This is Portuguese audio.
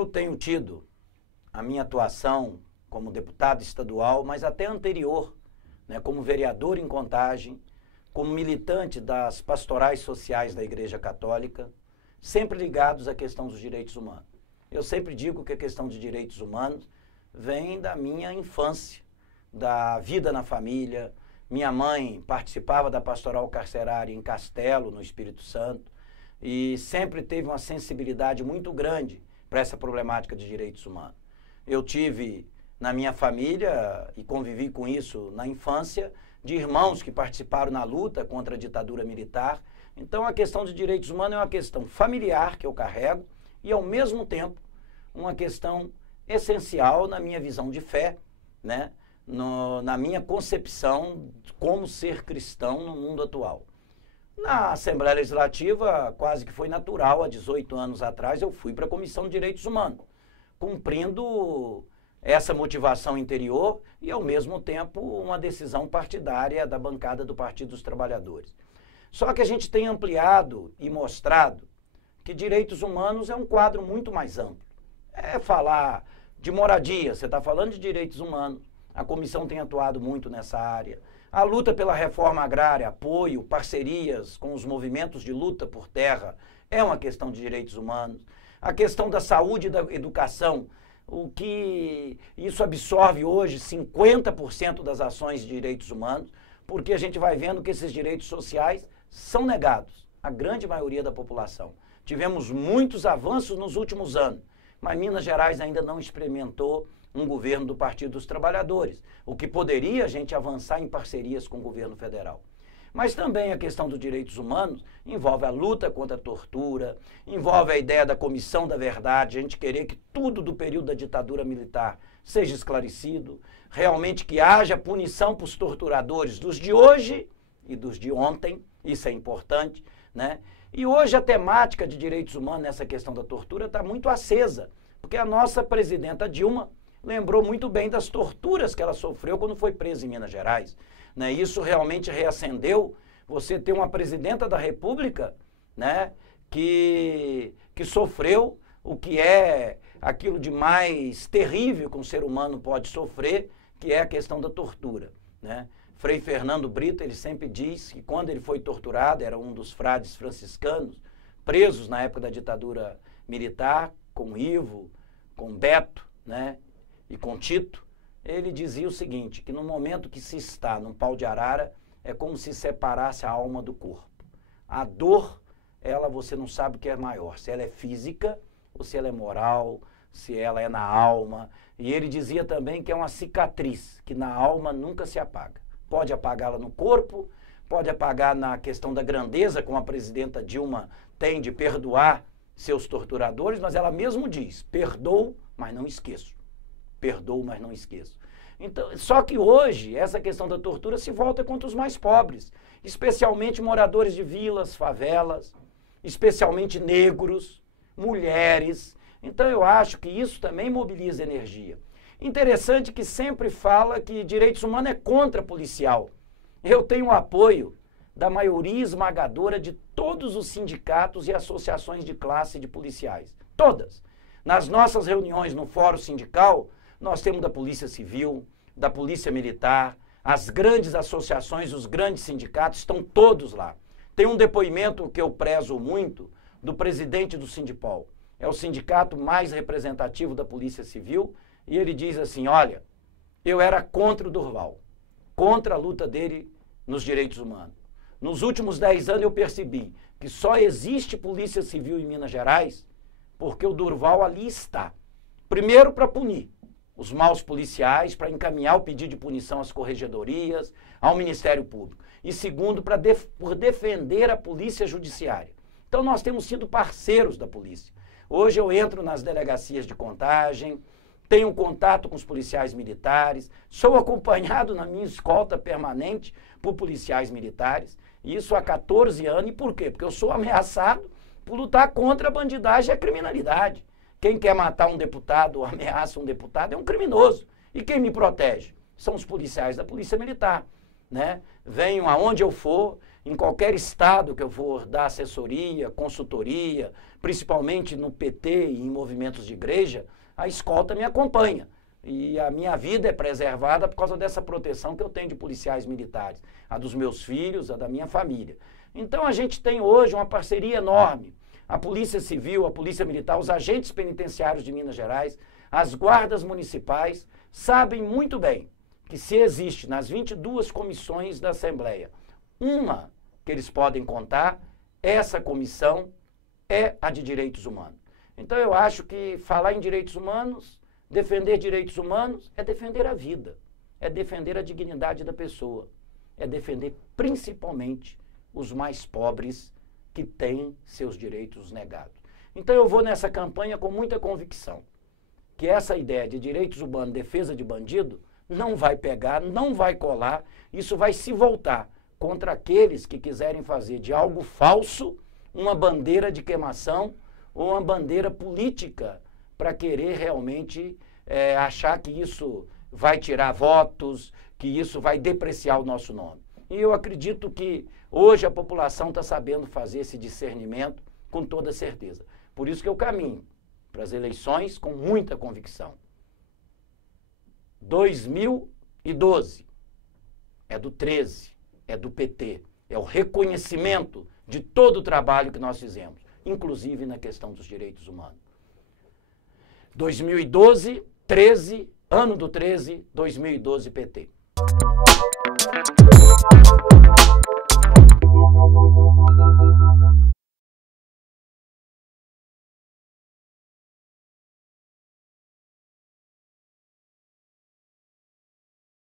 Eu tenho tido a minha atuação como deputado estadual, mas até anterior, né, como vereador em Contagem, como militante das pastorais sociais da Igreja Católica, sempre ligados à questão dos direitos humanos. Eu sempre digo que a questão de direitos humanos vem da minha infância, da vida na família. Minha mãe participava da pastoral carcerária em Castelo, no Espírito Santo, e sempre teve uma sensibilidade muito grande para essa problemática de direitos humanos. Eu tive na minha família, e convivi com isso na infância, de irmãos que participaram na luta contra a ditadura militar. Então a questão de direitos humanos é uma questão familiar que eu carrego e, ao mesmo tempo, uma questão essencial na minha visão de fé, né? Na minha concepção de como ser cristão no mundo atual. Na Assembleia Legislativa, quase que foi natural, há 18 anos atrás, eu fui para a Comissão de Direitos Humanos, cumprindo essa motivação interior e, ao mesmo tempo, uma decisão partidária da bancada do Partido dos Trabalhadores. Só que a gente tem ampliado e mostrado que direitos humanos é um quadro muito mais amplo. É falar de moradia, você está falando de direitos humanos, a comissão tem atuado muito nessa área. A luta pela reforma agrária, apoio, parcerias com os movimentos de luta por terra, é uma questão de direitos humanos. A questão da saúde e da educação, o que isso absorve hoje 50% das ações de direitos humanos, porque a gente vai vendo que esses direitos sociais são negados à grande maioria da população. Tivemos muitos avanços nos últimos anos, mas Minas Gerais ainda não experimentou um governo do Partido dos Trabalhadores, o que poderia a gente avançar em parcerias com o governo federal. Mas também a questão dos direitos humanos envolve a luta contra a tortura, envolve a ideia da comissão da verdade, a gente querer que tudo do período da ditadura militar seja esclarecido, realmente que haja punição para os torturadores dos de hoje e dos de ontem, isso é importante, né? E hoje a temática de direitos humanos nessa questão da tortura está muito acesa, porque a nossa presidenta Dilma lembrou muito bem das torturas que ela sofreu quando foi presa em Minas Gerais. Né? Isso realmente reacendeu você ter uma presidenta da República, né, que sofreu o que é aquilo de mais terrível que um ser humano pode sofrer, que é a questão da tortura. Né? Frei Fernando Brito, ele sempre diz que quando ele foi torturado, era um dos frades franciscanos, presos na época da ditadura militar, com Ivo, com Beto, né, e com Tito, ele dizia o seguinte, que no momento que se está num pau de arara, é como se separasse a alma do corpo. A dor, ela você não sabe o que é maior, se ela é física ou se ela é moral, se ela é na alma. E ele dizia também que é uma cicatriz, que na alma nunca se apaga. Pode apagá-la no corpo, pode apagar na questão da grandeza, como a presidenta Dilma tem de perdoar seus torturadores, mas ela mesmo diz, perdoo, mas não esqueço. Perdoo, mas não esqueço. Então, só que hoje, essa questão da tortura se volta contra os mais pobres, especialmente moradores de vilas, favelas, especialmente negros, mulheres. Então, eu acho que isso também mobiliza energia. Interessante que sempre fala que direitos humanos é contra policial. Eu tenho o apoio da maioria esmagadora de todos os sindicatos e associações de classe de policiais. Todas. Nas nossas reuniões no Fórum Sindical, nós temos da Polícia Civil, da Polícia Militar, as grandes associações, os grandes sindicatos, estão todos lá. Tem um depoimento que eu prezo muito do presidente do Sindipol. É o sindicato mais representativo da Polícia Civil e ele diz assim, olha, eu era contra o Durval, contra a luta dele nos direitos humanos. Nos últimos 10 anos eu percebi que só existe Polícia Civil em Minas Gerais porque o Durval ali está. Primeiro para punir os maus policiais, para encaminhar o pedido de punição às corregedorias, ao Ministério Público. E segundo, por defender a Polícia Judiciária. Então nós temos sido parceiros da polícia. Hoje eu entro nas delegacias de Contagem, tenho contato com os policiais militares, sou acompanhado na minha escolta permanente por policiais militares, isso há 14 anos. E por quê? Porque eu sou ameaçado por lutar contra a bandidagem e a criminalidade. Quem quer matar um deputado ou ameaça um deputado é um criminoso. E quem me protege? São os policiais da Polícia Militar. Né? Venham aonde eu for, em qualquer estado que eu for dar assessoria, consultoria, principalmente no PT e em movimentos de igreja, a escolta me acompanha. E a minha vida é preservada por causa dessa proteção que eu tenho de policiais militares, a dos meus filhos, a da minha família. Então a gente tem hoje uma parceria enorme. A Polícia Civil, a Polícia Militar, os agentes penitenciários de Minas Gerais, as guardas municipais, sabem muito bem que se existe nas 22 comissões da Assembleia uma que eles podem contar, essa comissão é a de direitos humanos. Então eu acho que falar em direitos humanos, defender direitos humanos, é defender a vida, é defender a dignidade da pessoa, é defender principalmente os mais pobres que têm seus direitos negados. Então eu vou nessa campanha com muita convicção, que essa ideia de direitos humanos, defesa de bandido, não vai pegar, não vai colar, isso vai se voltar contra aqueles que quiserem fazer de algo falso uma bandeira de queimação ou uma bandeira política para querer realmente achar que isso vai tirar votos, que isso vai depreciar o nosso nome. E eu acredito que hoje a população está sabendo fazer esse discernimento com toda certeza. Por isso que eu caminho para as eleições com muita convicção. 2012 é do 13, é do PT, é o reconhecimento de todo o trabalho que nós fizemos, inclusive na questão dos direitos humanos. 2012, 13, ano do 13, 2012 PT.